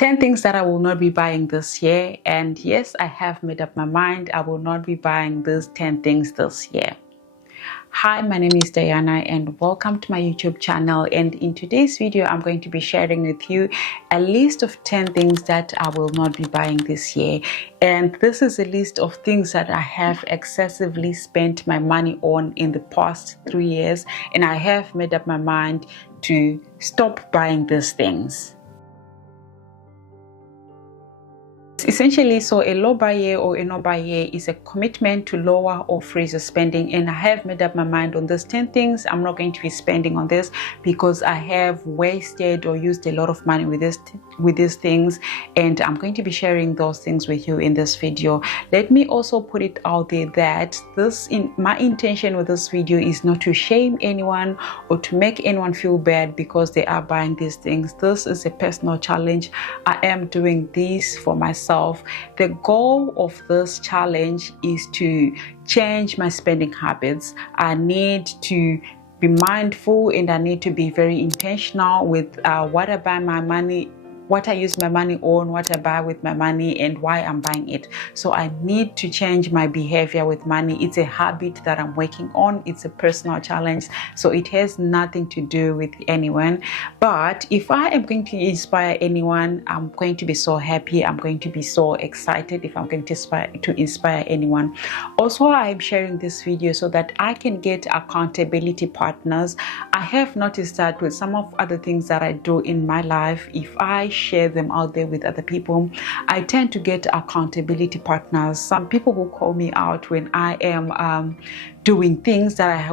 10 things that I will not be buying this year. And yes, I have made up my mind. I will not be buying these 10 things this year. Hi, my name is Diana and welcome to my YouTube channel. And in today's video, I'm going to be sharing with you a list of 10 things that I will not be buying this year. And this is a list of things that I have excessively spent my money on in the past 3 years. And I have made up my mind to stop buying these things. Essentially, so a low buy year or a no buy year is a commitment to lower or freeze your spending, and I have made up my mind on these 10 things. I'm not going to be spending on this because I have wasted or used a lot of money with these things, and I'm going to be sharing those things with you in this video. Let me also put it out there that my intention with this video is not to shame anyone or to make anyone feel bad because they are buying these things. This is a personal challenge. I am doing this for myself. The goal of this challenge is to change my spending habits. I need to be mindful and I need to be very intentional with what I buy my money, what I use my money on, what I buy with my money, and why I'm buying it. So I need to change my behavior with money. It's a habit that I'm working on. It's a personal challenge. So it has nothing to do with anyone. But if I am going to inspire anyone, I'm going to be so happy. I'm going to be so excited if I'm going to inspire anyone. Also, I'm sharing this video so that I can get accountability partners. I have noticed that with some of other things that I do in my life, if I share them out there with other people, I tend to get accountability partners. Some people will call me out when I am doing things that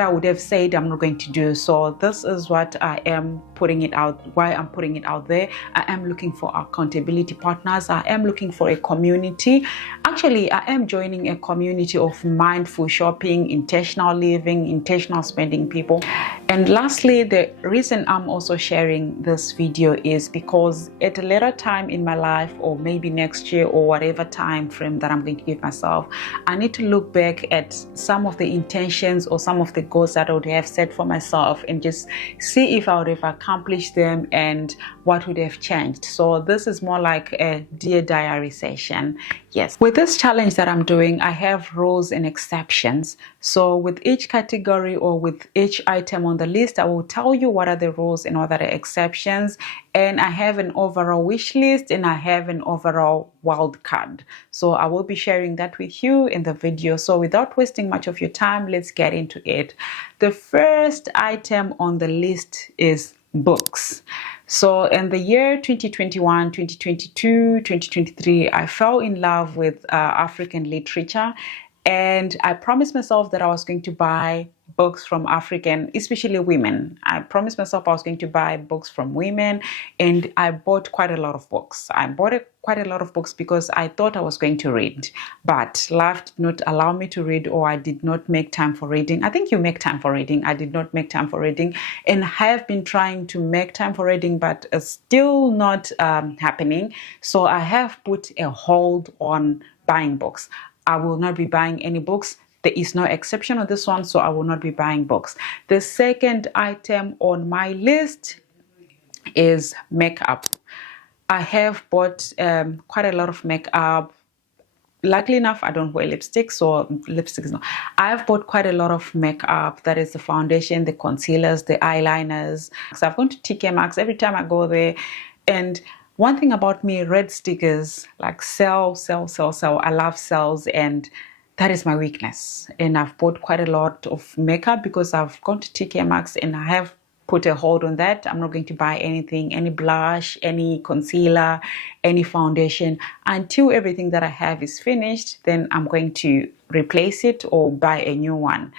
I would have said I'm not going to do. So this is what I am putting it out, why I'm putting it out there. I am looking for accountability partners. I am looking for a community. Actually, I am joining a community of mindful shopping, intentional living, intentional spending people. And lastly, the reason I'm also sharing this video is because at a later time in my life, or maybe next year or whatever time frame that I'm going to give myself, I need to look back at some of the intentions or some of the goals that I would have set for myself and just see if I would have accomplished them and what would have changed. So this is more like a Dear Diary session. Yes. With this challenge that I'm doing, I have rules and exceptions. So with each category or with each item on the list, I will tell you what are the rules and what are the exceptions. And I have an overall wish list and I have an overall wild card. So I will be sharing that with you in the video. So without wasting much of your time, let's get into it. The first item on the list is books. So in the year 2021, 2022, 2023, I fell in love with African literature. And I promised myself that I was going to buy books from African, especially women. I promised myself I was going to buy books from women, and I bought quite a lot of books. I bought quite a lot of books because I thought I was going to read, but life did not allow me to read, or I did not make time for reading. I think you make time for reading. I did not make time for reading, and have been trying to make time for reading, but it's still not happening. So I have put a hold on buying books. I will not be buying any books. There is no exception on this one, so I will not be buying books. The second item on my list is makeup. I have bought quite a lot of makeup. Luckily enough, I don't wear lipstick, so lipsticks no. I've bought quite a lot of makeup. That is the foundation, the concealers, the eyeliners. So I've gone to TK Maxx every time I go there, and one thing about me, red stickers, like sell. I love sales, and that is my weakness. And I've bought quite a lot of makeup because I've gone to TK Maxx and I have put a hold on that. I'm not going to buy anything, any blush, any concealer, any foundation until everything that I have is finished. Then I'm going to replace it or buy a new one.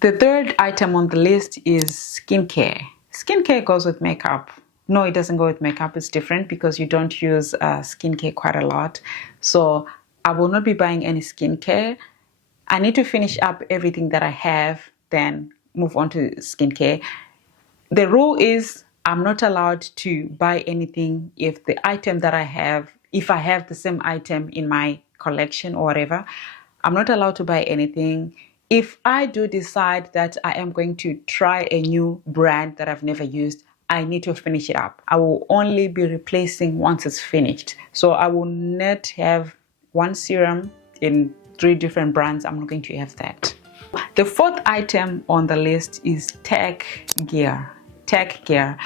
The third item on the list is skincare. Skincare goes with makeup. No, it doesn't go with makeup. It's different because you don't use skincare quite a lot. So I will not be buying any skincare. I need to finish up everything that I have, then move on to skincare. The rule is I'm not allowed to buy anything if the item that I have, if I have the same item in my collection or whatever, I'm not allowed to buy anything. If I do decide that I am going to try a new brand that I've never used, I need to finish it up. I will only be replacing once it's finished. So I will not have one serum in 3 different brands. I'm not going to have that. The fourth item on the list is tech gear. Tech gear.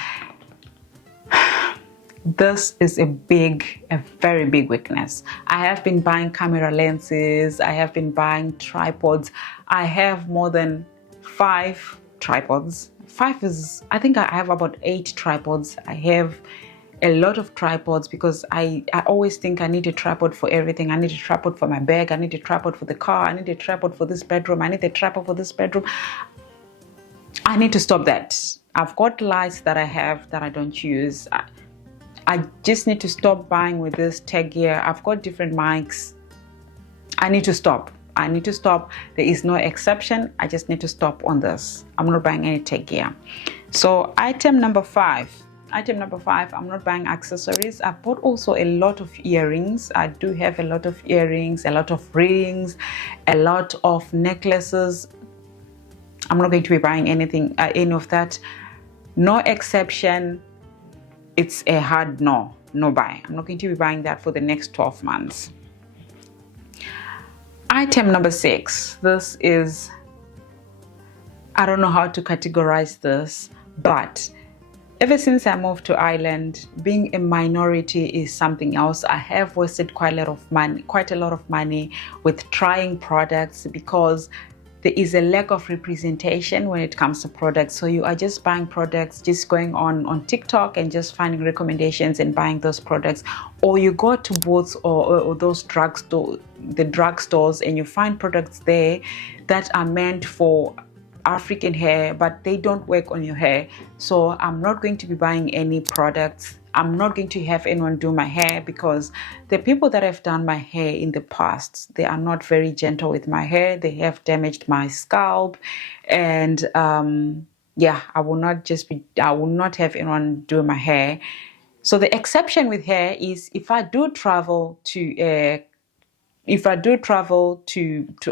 This is a very big weakness. I have been buying camera lenses. I have been buying tripods. I have more than 5 tripods. 5 is, I think I have about 8 tripods. I have a lot of tripods because I always think I need a tripod for everything. I need a tripod for my bag. I need a tripod for the car. I need a tripod for this bedroom. I need a tripod for this bedroom. I need to stop that. I've got lights that I have that I don't use. I just need to stop buying with this tech gear. I've got different mics. I need to stop. I need to stop. There is no exception. I just need to stop on this. I'm not buying any tech gear. So item number 5. Item number 5, I'm not buying accessories. I bought also a lot of earrings. I do have a lot of earrings, a lot of rings, a lot of necklaces. I'm not going to be buying anything, any of that. No exception. It's a hard no buy. I'm not going to be buying that for the next 12 months. Item number 6. This is, I don't know how to categorize this, but ever since I moved to Ireland, being a minority is something else. I have wasted quite a lot of money with trying products because there is a lack of representation when it comes to products. So you are just buying products, just going on TikTok and just finding recommendations and buying those products. Or you go to Boots or those the drugstores, and you find products there that are meant for African hair, but they don't work on your hair. So I'm not going to be buying any products. I'm not going to have anyone do my hair because the people that have done my hair in the past, they are not very gentle with my hair. They have damaged my scalp, and yeah, I will not have anyone do my hair. So the exception with hair is if I do travel to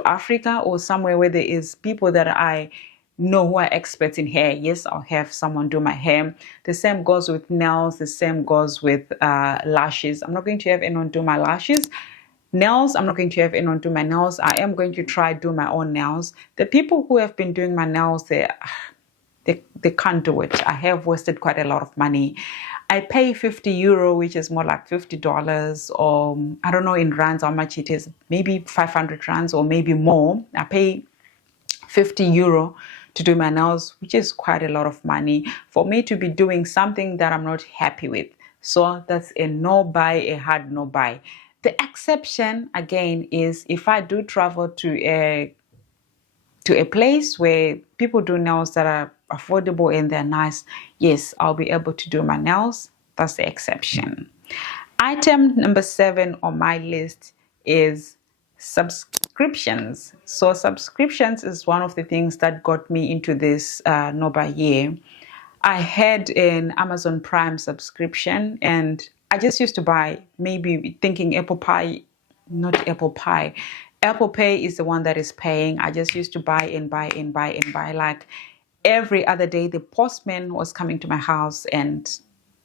Africa or somewhere where there is people that I know who are experts in hair, yes, I'll have someone do my hair. The same goes with nails. The same goes with lashes. I'm not going to have anyone do my lashes. Nails, I'm not going to have anyone do my nails. I am going to try do my own nails. The people who have been doing my nails, they can't do it. I have wasted quite a lot of money. I pay €50, which is more like $50, or I don't know in rands how much it is, maybe 500 rands or maybe more. I pay €50 to do my nails, which is quite a lot of money for me to be doing something that I'm not happy with. So that's a no buy, a hard no buy. The exception again is if I do travel to a place where people do nails that are affordable and they're nice, yes, I'll be able to do my nails. That's the exception. Item number 7 on my list is subscriptions. So subscriptions is one of the things that got me into this no buy year. I had an Amazon Prime subscription, and I just used to buy, maybe thinking Apple Pay is the one that is paying. I just used to buy and buy and buy and buy. Like every other day, the postman was coming to my house, and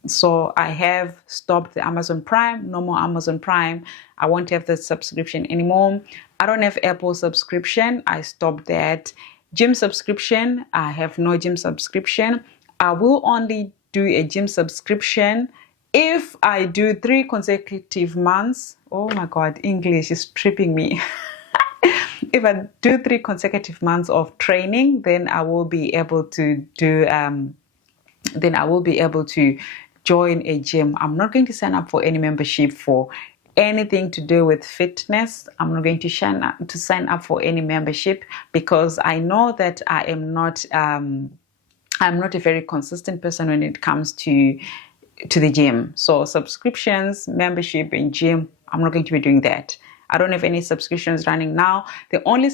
so I have stopped the Amazon Prime. No more Amazon Prime. I won't have the subscription anymore. I don't have Apple subscription. I stopped that. Gym subscription. I have no gym subscription. I will only do a gym subscription if I do 3 consecutive months. Oh my God, English is tripping me. If I do 3 consecutive months of training, then I will be able to do. Then I will be able to join a gym. I'm not going to sign up for any membership for anything to do with fitness. I'm not going to sign up for any membership because I know that I'm not a very consistent person when it comes to the gym. So subscriptions, membership in gym, I'm not going to be doing that. I don't have any subscriptions running now. The only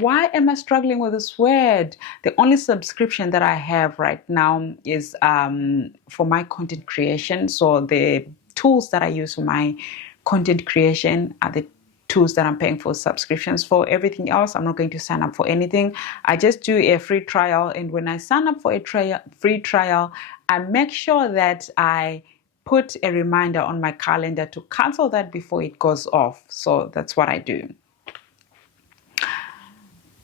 why am I struggling with this word? The only subscription that I have right now is for my content creation. So the tools that I use for my content creation are the tools that I'm paying for subscriptions for. Everything else, I'm not going to sign up for anything. I just do a free trial, and when I sign up for a free trial, I make sure that I put a reminder on my calendar to cancel that before it goes off. So that's what I do.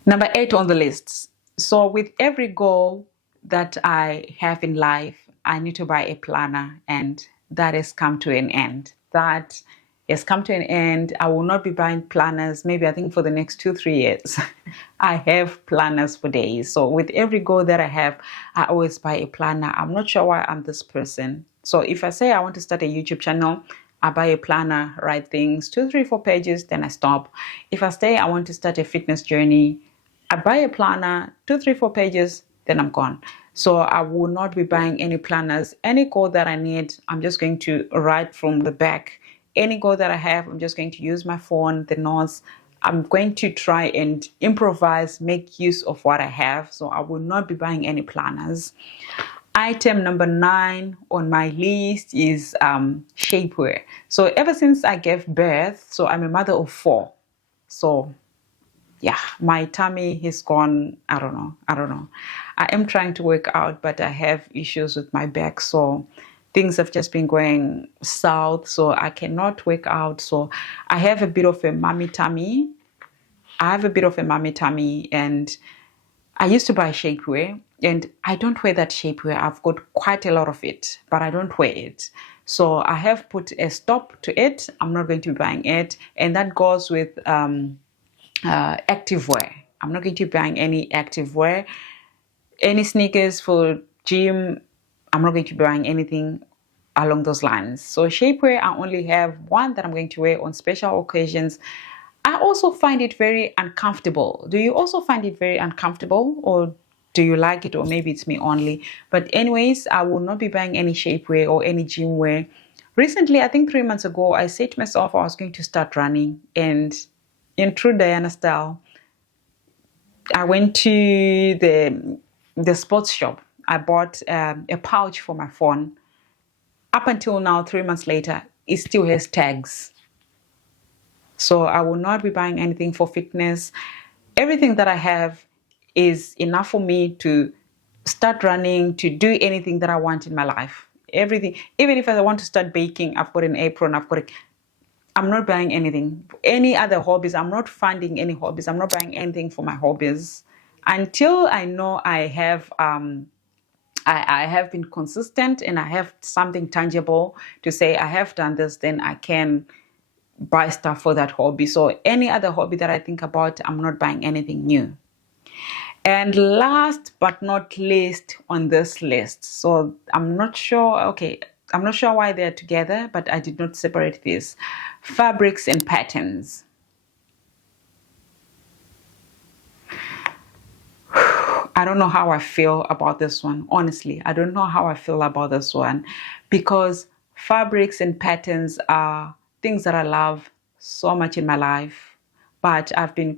Number 8 on the list. So with every goal that I have in life, I need to buy a planner, and that has come to an end. That has come to an end. I will not be buying planners, maybe I think for the next 2-3 years. I have planners for days. So with every goal that I have, I always buy a planner. I'm not sure why I'm this person. So if I say I want to start a YouTube channel, I buy a planner, write things, 2, 3, 4 pages, then I stop. If I say I want to start a fitness journey, I buy a planner, 2, 3, 4 pages, then I'm gone. So I will not be buying any planners. Any goal that I need, I'm just going to write from the back. Any goal that I have, I'm just going to use my phone, the notes. I'm going to try and improvise, make use of what I have. So I will not be buying any planners. Item number 9 on my list is shapewear. So ever since I gave birth, so I'm a mother of 4. So yeah, my tummy has gone, I don't know. I am trying to work out, but I have issues with my back. So things have just been going south. So I cannot work out. So I have a bit of a mommy tummy. And I used to buy shapewear, and I don't wear that shapewear. I've got quite a lot of it, but I don't wear it. So I have put a stop to it. I'm not going to be buying it. And that goes with activewear. I'm not going to be buying any activewear. Any sneakers for gym, I'm not going to be buying anything along those lines. So shapewear, I only have one that I'm going to wear on special occasions. I also find it very uncomfortable. Do you also find it very uncomfortable, or do you like it, or maybe it's me only? But anyways, I will not be buying any shapewear or any gym wear. Recently, I think 3 months ago, I said to myself I was going to start running, and in true Diana style, I went to the sports shop. I bought a pouch for my phone. Up until now, 3 months later, it still has tags. So I will not be buying anything for fitness. Everything that I have is enough for me to start running, to do anything that I want in my life. Everything, even if I want to start baking, I've got an apron, I'm not buying anything. Any other hobbies, I'm not funding any hobbies. I'm not buying anything for my hobbies until I know I have I have been consistent and I have something tangible to say I have done this, then I can buy stuff for that hobby. So any other hobby that I think about, I'm not buying anything new. And last but not least on this list, so I'm not sure why they're together, but I did not separate this. Fabrics and patterns. I don't know how I feel about this one. Honestly, I don't know how I feel about this one, because fabrics and patterns are things that I love so much in my life. But I've been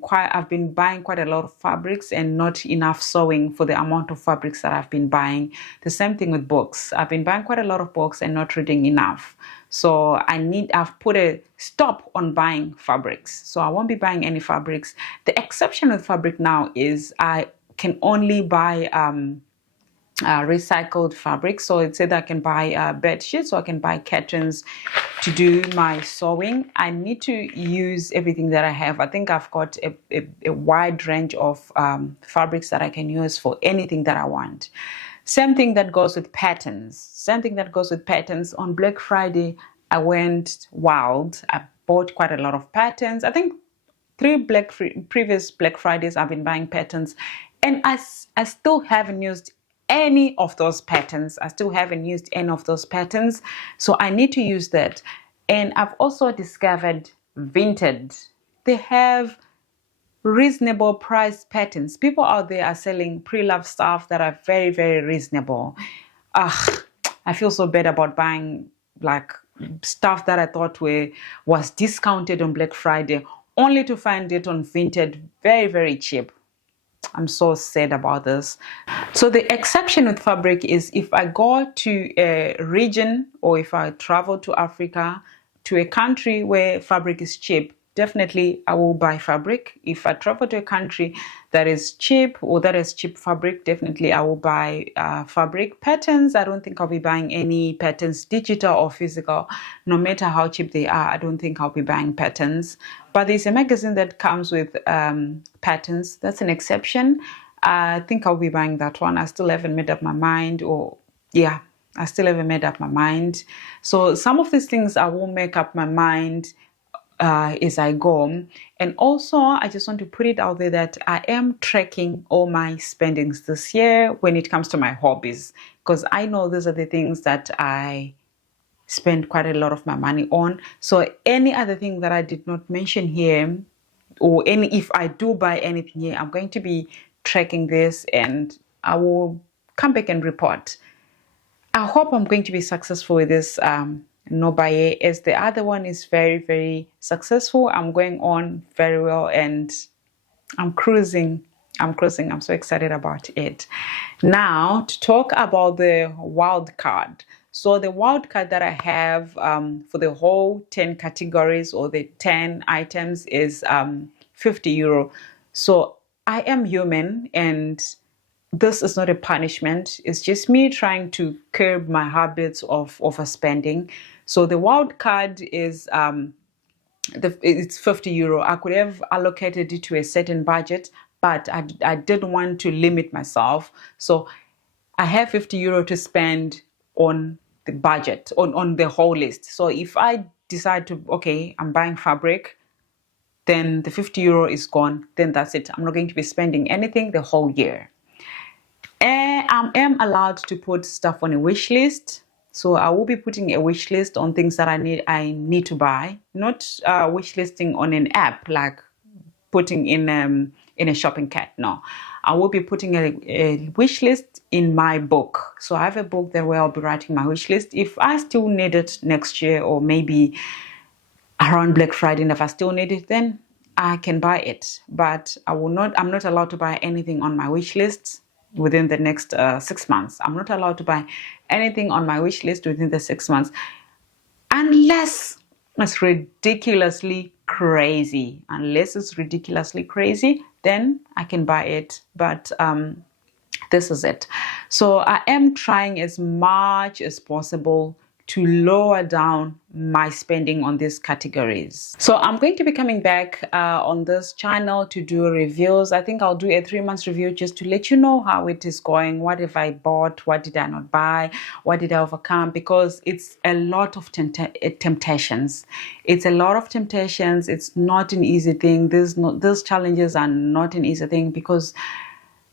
buying quite a lot of fabrics and not enough sewing for the amount of fabrics that I've been buying. The same thing with books. I've been buying quite a lot of books and not reading enough. So I've put a stop on buying fabrics. So I won't be buying any fabrics. The exception with fabric now is I can only buy recycled fabric. So it said I can buy bed sheets, or I can buy curtains to do my sewing. I need to use everything that I have. I think I've got a wide range of fabrics that I can use for anything that I want. Same thing that goes with patterns. On Black Friday, I went wild. I bought quite a lot of patterns. I think previous Black Fridays I've been buying patterns, and I still haven't used any of those patterns. So I need to use that. And I've also discovered Vinted. They have reasonable price patterns. People out there are selling pre-loved stuff that are very, very reasonable. I feel so bad about buying like stuff that I thought was discounted on Black Friday, only to find it on Vinted very, very cheap. I'm so sad about this. So the exception with fabric is if I go to a region, or if I travel to Africa, to a country where fabric is cheap, definitely I will buy fabric. If I travel to a country that is cheap or that has cheap fabric, definitely I will buy fabric. Patterns, I don't think I'll be buying any patterns, digital or physical. No matter how cheap they are, I don't think I'll be buying patterns. But there's a magazine that comes with patterns. That's an exception. I think I'll be buying that one. I still haven't made up my mind, or yeah, I still haven't made up my mind. So some of these things I will make up my mind as I go. And also, I just want to put it out there that I am tracking all my spendings this year when it comes to my hobbies, because I know these are the things that I spend quite a lot of my money on. So any other thing that I did not mention here, or any, if I do buy anything here, I'm going to be tracking this and I will come back and report. I hope I'm going to be successful with this no buy, as the other one is very, very successful. I'm going on very well and I'm cruising. I'm so excited about it. Now to talk about the wild card. So the wild card that I have for the whole 10 categories or the 10 items is €50. So I am human, and this is not a punishment. It's just me trying to curb my habits of overspending. So the wild card is it's €50. I could have allocated it to a certain budget, but I didn't want to limit myself. So I have €50 to spend on the budget, on the whole list. So if I decide to, okay, I'm buying fabric, then the €50 is gone. Then that's it. I'm not going to be spending anything the whole year. And I am allowed to put stuff on a wish list. So I will be putting a wish list on things that I need to buy, not wish listing on an app, like putting in a shopping cart. No, I will be putting a wish list in my book. So I have a book there where I'll be writing my wish list. If I still need it next year, or maybe around Black Friday, and if I still need it, then I can buy it. But I'm not allowed to buy anything on my wish list within the next 6 months. I'm not allowed to buy anything on my wish list within the 6 months, unless it's ridiculously crazy. Unless it's ridiculously crazy, then I can buy it. But this is it. So I am trying as much as possible to lower down my spending on these categories. So I'm going to be coming back on this channel to do reviews. I think I'll do a 3-month review just to let you know how it is going. What have I bought? What did I not buy? What did I overcome? Because it's a lot of temptations. It's a lot of temptations. It's not an easy thing. These challenges are not an easy thing, because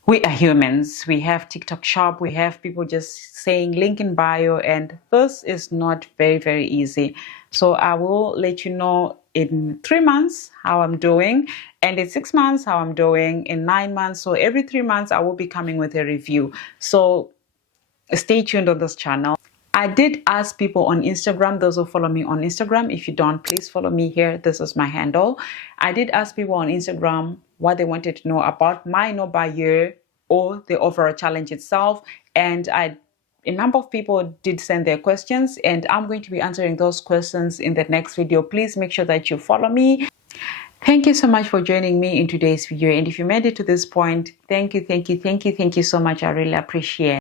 we are humans. We have TikTok shop. We have people just saying link in bio, and this is not very, very easy. So I will let you know in 3 months how I'm doing, and in 6 months how I'm doing, in 9 months. So every 3 months I will be coming with a review. So stay tuned on this channel. I did ask people on Instagram, those who follow me on Instagram. If you don't, please follow me here. This is my handle. I did ask people on Instagram what they wanted to know about my no buy year or the overall challenge itself. And a number of people did send their questions, and I'm going to be answering those questions in the next video. Please make sure that you follow me. Thank you so much for joining me in today's video. And if you made it to this point, thank you so much. I really appreciate it.